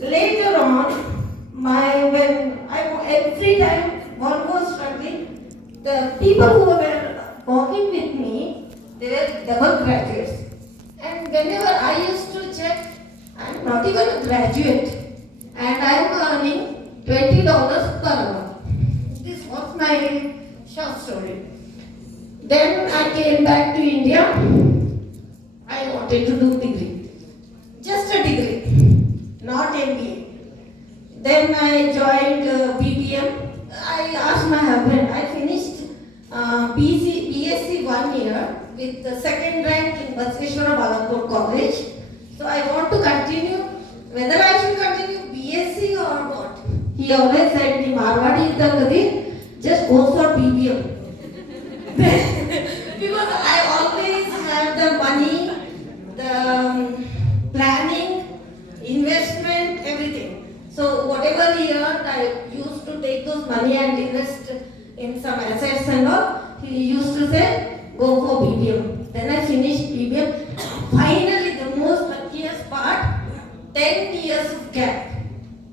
Later on, every time one was struggling, the people who were working with me, they were double graduates. And whenever I used to check, I'm not even a graduate, and I'm earning $20 per hour. This was my short story. Then I came back to India. I wanted to do degree, just a degree, not MBA. Then I joined BBM. I asked my husband. I finished BSc 1 year with the second rank in Basveshwara Balapur College. So I want to continue. Whether I should continue BSc or what? He always said, "The Marwadi is the Kadi, just go for BBM." Because I always have the money, the planning, investment, everything. So whatever he earned, I used to take those money and invest in some assets and all. He used to say, go for BBM. Then I finished BBM. Finally, the most luckiest part, 10 years of gap.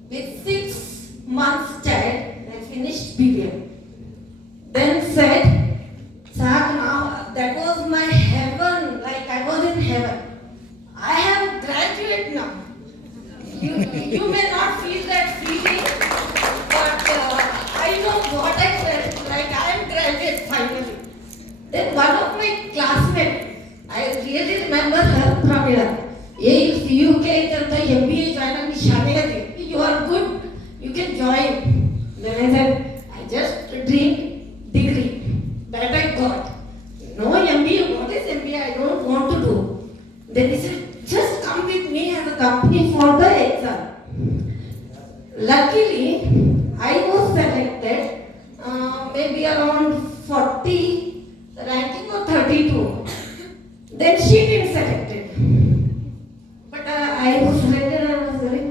With 6 months child, I finished BBM. Then said, Sir, now that was my heaven, like I was in heaven. I am graduate now. You may not feel that feeling, but I know what I felt, like I am graduate finally. Then one of my classmates, I really remember her from here. Hey, you can MBA join, you are good, you can join. Then I said, I just dreamed degree. That I got. No MBA, what is MBA? I don't want to do. Then he said, just come with me as a company for the exam. Luckily, I was selected maybe around 40, ranking of 32. Then she didn't select it. But I was ready and I was very,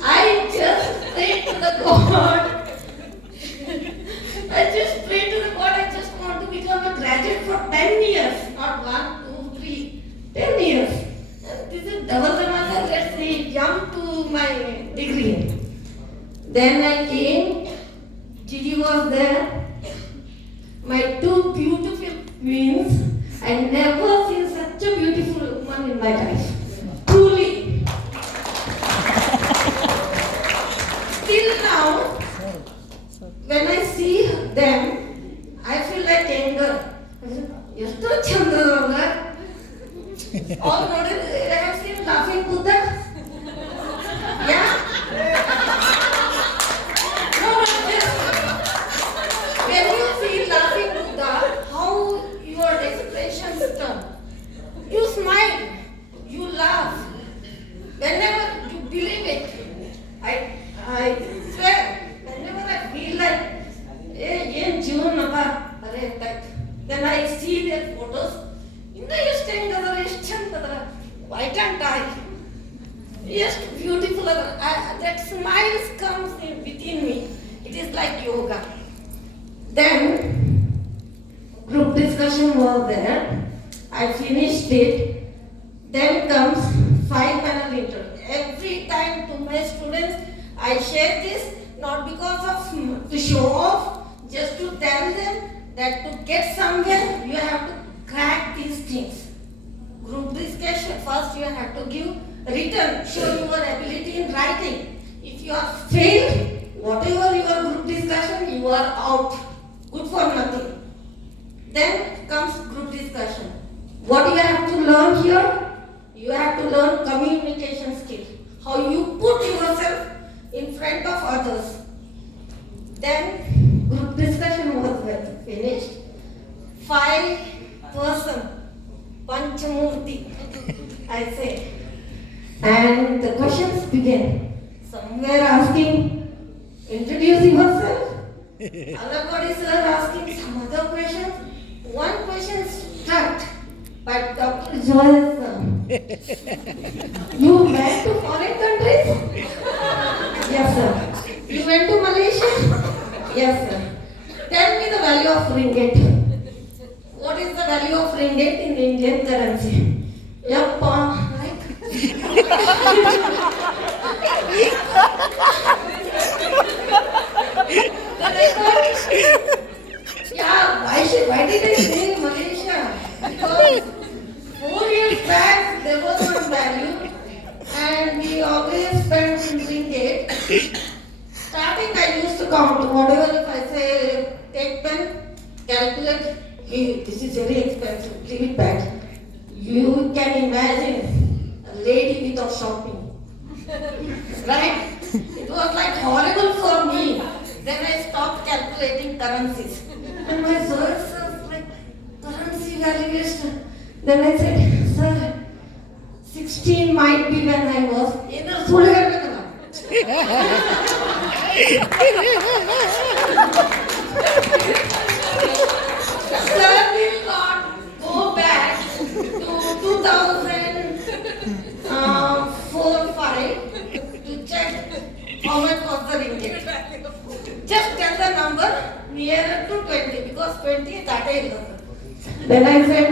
I just prayed to the God. I just pray to the God, I just want to become a graduate for 10 years, not 1, 2, 3, 10 years. And this is double another, let's say, jump to my degree. Then I came, Gigi was there, my 2 beautiful twins. I never seen such a beautiful woman in my life. Truly. Till now, when I see them, I feel like anger. Yesto chandra. All noted, I have seen laughing Buddha. Yeah? No, when you see laughing Buddha, how your expressions turn. You smile, you laugh. Whenever you believe it, I swear. Whenever I feel like, then I see their photos. Why can't I? Yes, beautiful. That smile comes within me. It is like yoga. Then, group discussion was there. I finished it. Then comes 5-panel interview. Every time to my students, I share this. Not because of to show off, just to tell them that to get somewhere, you have to crack these things. Group discussion, first you have to give written, show your ability in writing. If you are failed, whatever your group discussion, you are out. Good for nothing. Then comes group discussion. What you have to learn here? You have to learn communication skill. How you put yourself in front of others. Then group discussion was finished. 5-person Panchamurti, I say. And the questions began. Some were asking, introduce yourself. Other sir asking some other questions. One question struck by Dr. Joel. You went to foreign countries? Yes, sir. You went to Malaysia? Yes, sir. Tell me the value of ringgit. What is the value of ringgit in Indian currency? Yappa, right? Yeah, why did I say Malaysia? Because 4 years back there was one value and we always spent in ringgit. Starting I used to count whatever if I say take pen, calculate, hey, this is very expensive, leave it back. You can imagine a lady without shopping. Right? It was like horrible for me. Then I stopped calculating currencies. And my sir was like, currency valuation. Then I said, sir, 16 might be when I was in a school. Sir will not go back to 2004-5 to check how much was the ringgit. Just tell the number nearer to 20 because 20 is that age. Then I said,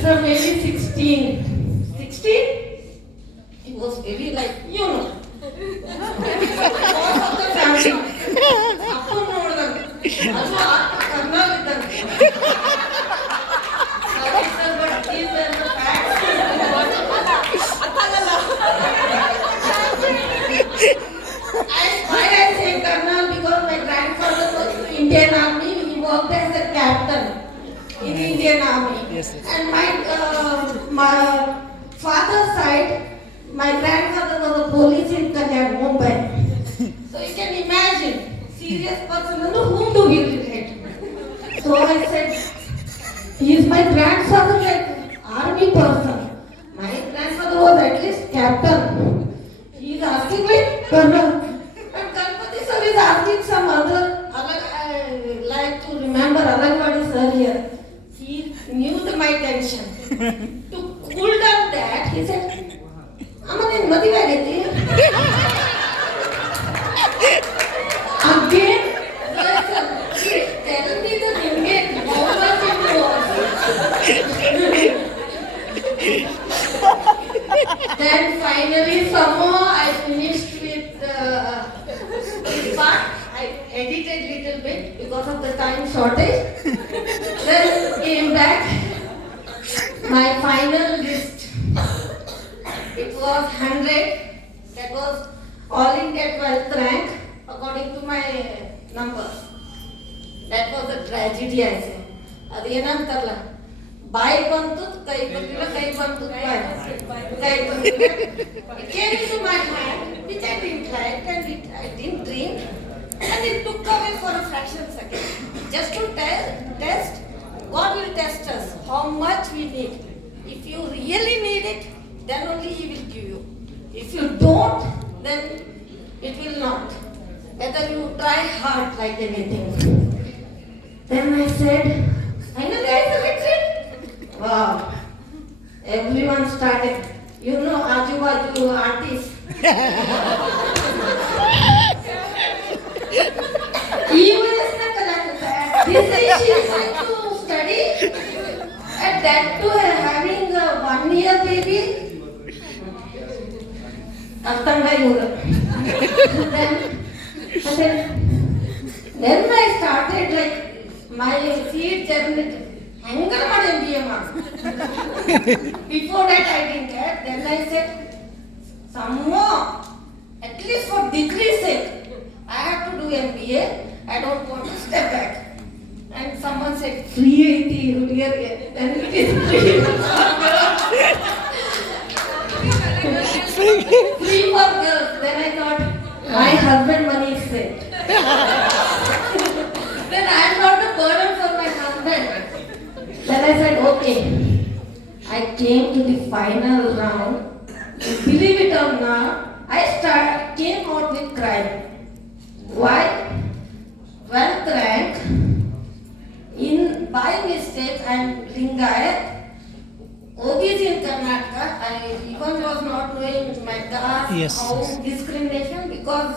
sir, maybe 16. 16? He was very like, you know. Boss of the family. Appu noddan. Adu karnal iddan. Sorry sir, but these are the facts. Why I say Colonel? Because my grandfather was in Indian Army. He worked as a captain in Indian Army. Yes. And my father's side, my grandfather was a police in Kalyan, Mumbai. So you can imagine, serious person, whom do we relate? So I said, he is my grandfather, like army person. My grandfather was at least captain. He is asking me, Colonel. And Ganpati sir is asking some other, I like to remember Alangwadi sir here. He knew my tension. To cool down that, he said, Amma nin madhive agaithi. Again, sir, tell me the ringgit, how much it was. Then finally somehow I finished with this part. I edited little bit because of the time shortage. Then came back my final list. It was 100. That was all India 12th rank according to my numbers. That was a tragedy, I say. Adenantarla. Bayi bantu, kai bandila, kai bantu, kai bandila. It came into my hand, which I didn't like and I didn't drink. And it took away for a fraction second. Just to test, God will test us how much we need. If you really need it, then only He will give you. If you don't, then it will not. Whether you try hard like anything. Then I said, finally I selected. Wow. Everyone started. You know, Aju Baju aunties. This is she is going to study and that too having a 1 year baby. Then I started like my seed germinated. Before that I didn't get. Then I said, some more, at least for degree sake, I have to do MBA. I don't want to step back. And someone said, free IT, then it is free for girls. Then I thought, my husband money is saved. Then I am not a burden for my husband. Then I said, okay. I came to the final round. Believe it or not, I came out with crime. Why? 12th rank. By mistake, I am Lingayat. OBC in Karnataka. I even was not knowing my caste, Yes. how discrimination, because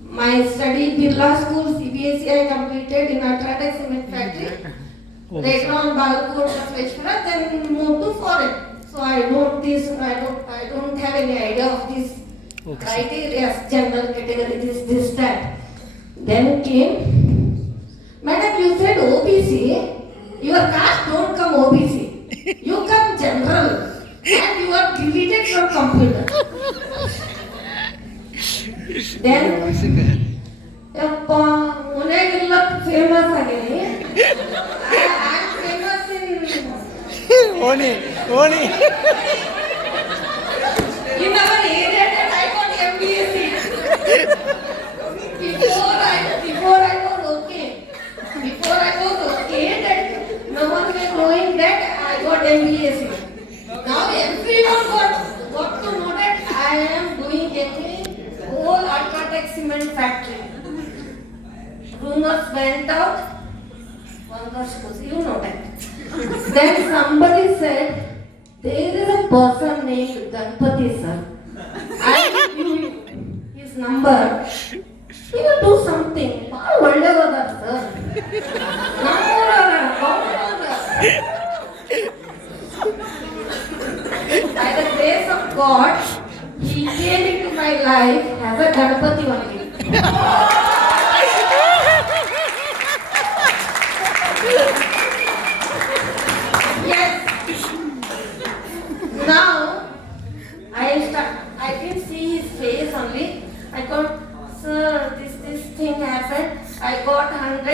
my study Birla School, CBSE I completed in Ultratech Cement Factory. Later on, Balakot, Sveshwara, then moved to foreign. So I wrote this. I don't have any idea of this criteria, general category, this, that. Then came, Madam, you said OBC. Your caste don't come OBC. You come general, and you are deleted from computer. Then. ಯಪ್ಪ ಮನೆಗೆಲ್ಲ famous ಆಗೇನಿ famous ಇನ್ ಓಣಿ in our area that I got MBA seat. Before I was okay. That no one was knowing that I got MBA seat. Now everyone got to know that I am doing a whole Ultratech cement factory. Rumors went out. One was you know that. Then somebody said, there is a person named Ganpati sir. I give you his number. He will do something. Whatever that sir. By the grace of God, he came into my life as a Ganpati only. Yes. Now I can see his face only. I got, sir, this thing happened. I got 100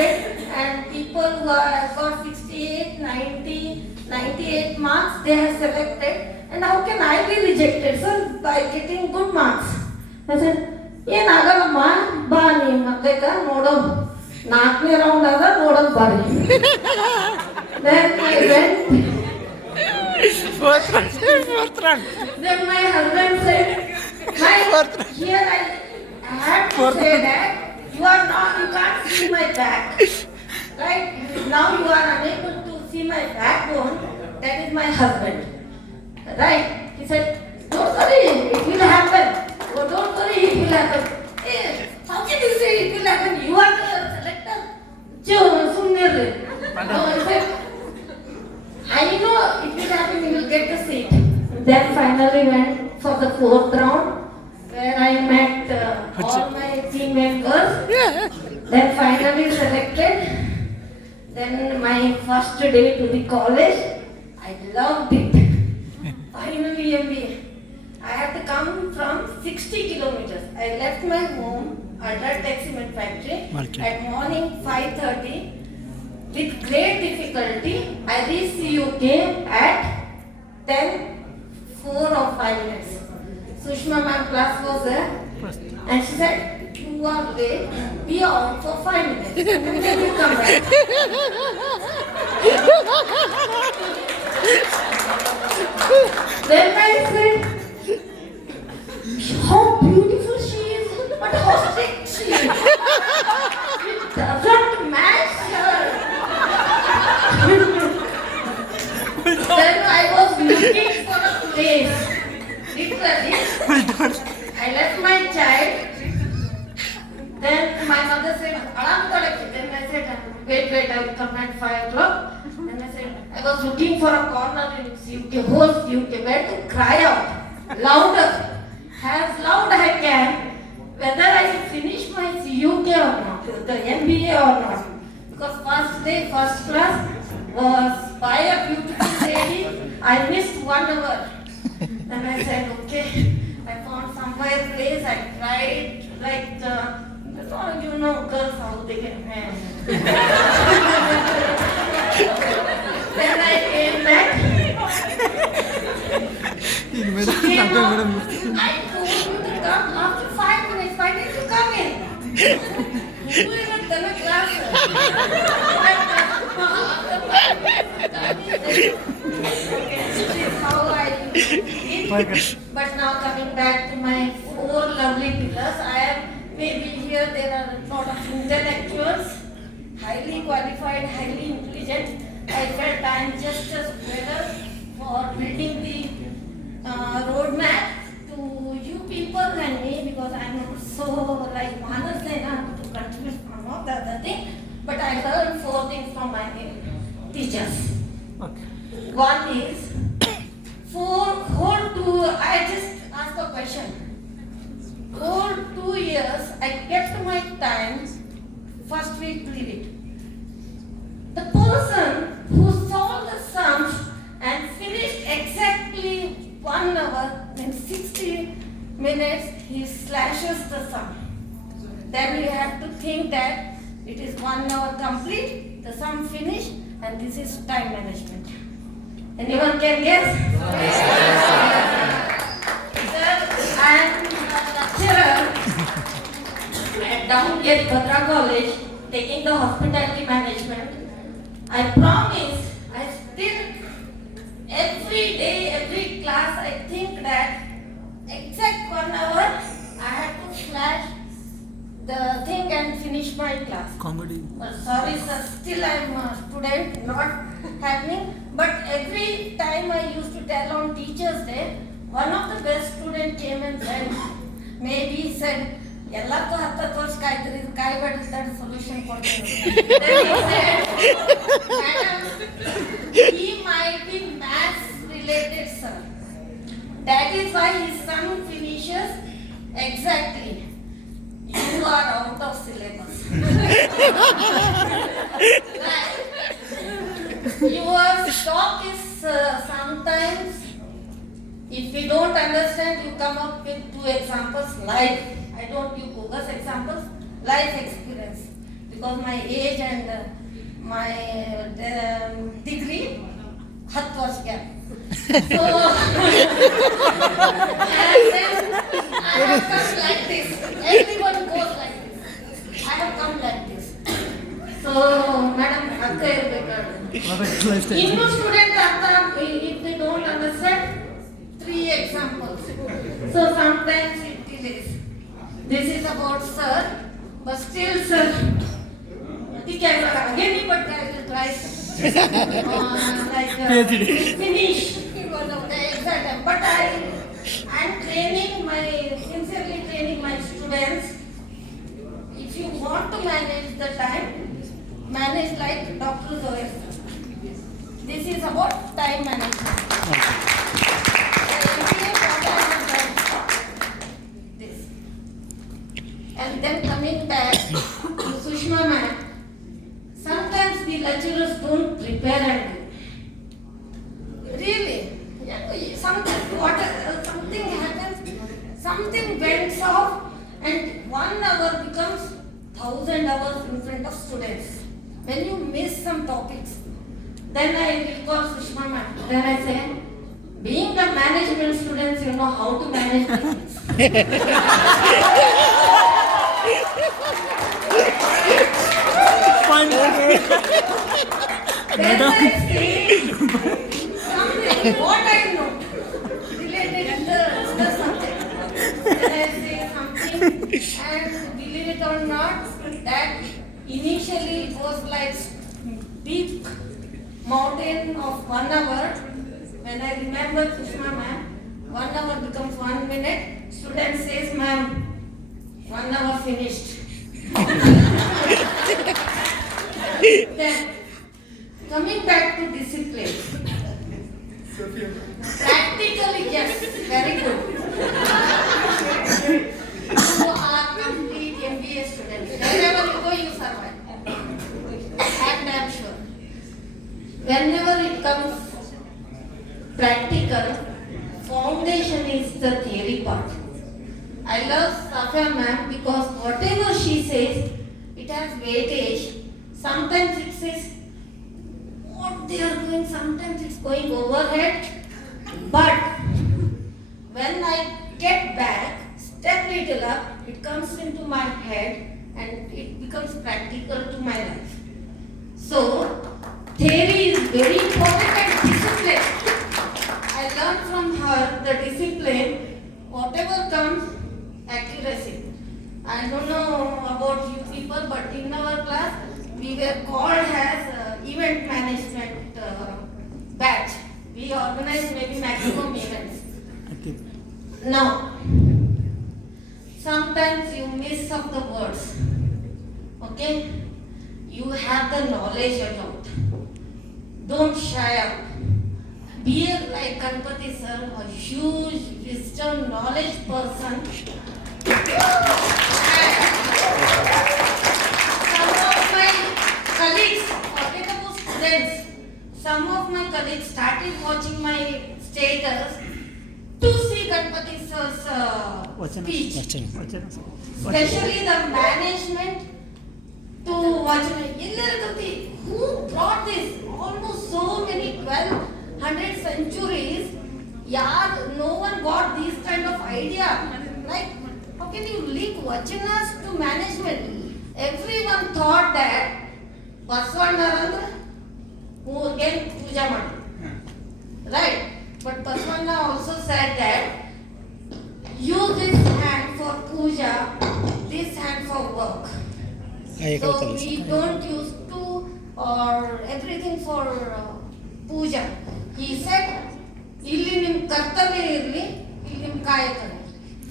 and people who got 68, 90, 98 marks, they have selected. And how can I be rejected, sir, by getting good marks? I said, ಏನಾಗಲ್ಲಮ್ಮ ಬಾ ನೀ ಮಕ್ಕಳ ನೋಡೋ 4ನೇ round ಆದ ನೋಡೋದು ಬಾರಿ. Then I went. Then my husband said, here I had to say that you can't see my back. Right? Now you are unable to see my backbone. That is my husband. Right? He said, don't worry, it will happen. Oh, don't worry, it will happen. Hey, how can you say it will happen? You are the selector. I know it will happen, you will get the seat. Then finally went for the 4th round where I met all my team members. Then finally selected. Then my first day to the college, I loved it. Finally MBA. I had to come from 60 kilometers. I left my home, Ultratech cement factory, at morning 5:30. With great difficulty, I reached UK at 10:04 or 5 minutes. Sushma ma'am class was there, and she said, "You are late. Be on for 5 minutes. Then you come back." Then I said, how beautiful she is, but how sick she is. It doesn't match her. Then I was looking for a place. Literally, I left my child. Then my mother said, "Alam kolaki." Then I said, wait, I will come at 5 o'clock. Then I said, I was looking for a corner in UK, whole UK, where to cry out louder. As loud I can, whether I will finish my CUK or not, the MBA or not. Because first day, first class was by a beautiful lady. I missed 1 hour. Then I said, okay, I found somewhere place. I tried like you know girls how they get mad. Then I came back. I told you to come after 5 minutes. Why did you come in? Who even done a class? This is how I eat. But now coming back to my 4 lovely pillars, I am maybe here there are a lot of intellectuals, highly qualified, highly intelligent. I felt I am just as better for building the roadmap to you people and me, because I am not so like Manas Sena to contribute from all the other thing. But I learned 4 things from my name. teachers. Okay. One is I just asked a question. For 2 years, I kept my time, first week leave it. The person who solved the sums and finished exactly 1 hour and 60 minutes, he slashes the sum. Then you have to think that it is 1 hour complete, the sum finished, and this is time management. Anyone can guess? Sir, I am a lecturer at Downgate Bhadra College, taking the hospitality management. I promise, I still, every day, every class, I think that exact 1 hour, I have to slash the thing and finish my class. Comedy. Sorry sir, still I am a student, not happening. But every time I used to tell on Teachers' Day, one of the best students came and said, maybe he said, ಎಲ್ಲಕ್ಕೂ 10 ವರ್ಷ ಕಾಯ್ತೀರಿ ಕಾಯ್ಬೇಡ solution ಕೊಡ್ತೀನಿ. Then he said, madam, he might be maths related sir. That is why his son finishes exactly. You are out of syllabus. Right. Your talk is sometimes, if you don't understand, you come up with 2 examples. Life, I don't give bogus examples. Life experience, because my age and my degree, 10 ವರ್ಷ gap. So, and then I have come like this. Everyone goes like this. I have come like this. So, madam, ಅರ್ಥ ಇರಬೇಕಾದ್ರೆ ಇನ್ನೂ student ಅರ್ಥ, if they don't understand, 3 examples. So sometimes it is. This is about sir, but still sir, the camera again, but I will try finish the exact time. But I am sincerely training my students. If you want to manage the time, manage like Dr. Zoe. This is about time management. This. And then coming back to Sushma ma'am, sometimes the lecturers don't prepare and do. Really, something happens, something went off, and 1 hour becomes 1,000 hours in front of students. When you miss some topics, then I will call Sushma ma'am. Then I say, being the management students, you know how to manage things. Then I say something, what I know, related to the subject. Then I say something, and believe it or not, that initially it was like big mountain of 1 hour. When I remember Sushma ma'am, 1 hour becomes 1 minute. Student says, ma'am, 1 hour finished. Then, coming back to discipline. Practically, yes, very good. You are complete MBA students. Wherever you go, you survive. And I am sure. Whenever it comes practical, foundation is the theory part. I love Safia ma'am because whatever she says, it has weightage. Sometimes it says what they are doing, sometimes it's going overhead. But when I get back, step little up, it comes into my head and it becomes practical to my life. So, theory is very important and discipline. I learned from her the discipline, whatever comes, accuracy. I don't know about you people, but in our class, we were called as event management batch. We organize maybe maximum events. Okay. Now, sometimes you miss of the words. Okay? You have the knowledge about. don't shy up. Be like Ganpati sir, a huge wisdom, knowledge person. Some of my colleagues started watching my status to see Ganpati sir's speech. Especially the management to watch my. Who brought this? Almost so many 1200 centuries. Yeah, no one got this kind of idea. Like, how can you link vachanas to management? Everyone thought that Baswanarandra who again puja madu. Right? But Baswana also said that use this hand for puja, this hand for work. So we don't use two or everything for puja. He said, ಇಲ್ಲಿ ನಿಮ್ ಕರ್ತವ್ಯ ಇರಲಿ, ಇಲ್ಲಿ ನಿಮ್ ಕಾಯಕ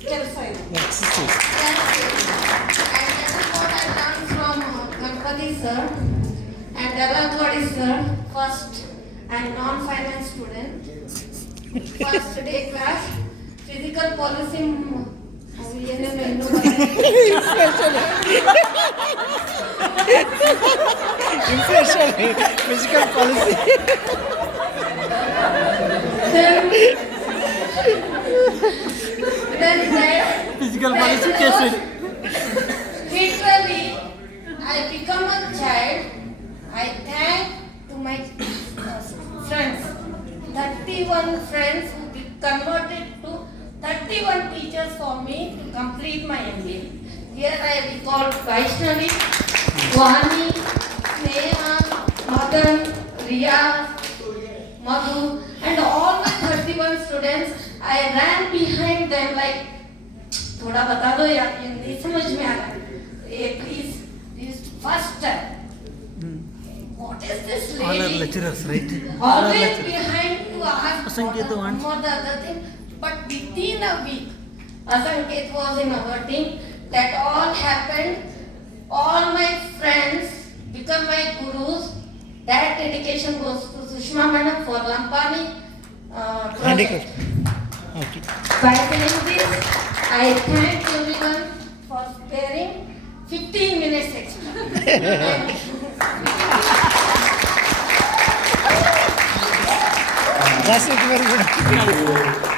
ಕೆಲಸ ಇದೆ. And that is what I learned from Ganpati sir and Dalagwadi sir, first and non-finance student. First day class, physical policy. Physical policy. Then Physical policy case. Literally, I become a child. I thank to my friends, 31 friends who converted to 31 teachers for me to complete my MBA. Here I recall Vaishnavi, Vani, Sneha, Madan, Riyaz, Madhu, and all my 31 students. I ran behind them like, थोड़ा बता दो यार, ये नहीं समझ में आ रहा है. Please, this first time. What is this lady? All are lecturers, right? Always behind to ask Asanket wants. for the other thing. But within a week, Asanket was in our team. That all happened. All my friends become my gurus. That dedication goes to Sushma Madam for Lampani project. Okay. By saying this, I thank everyone for sparing 15 minutes extra. That's it, very good.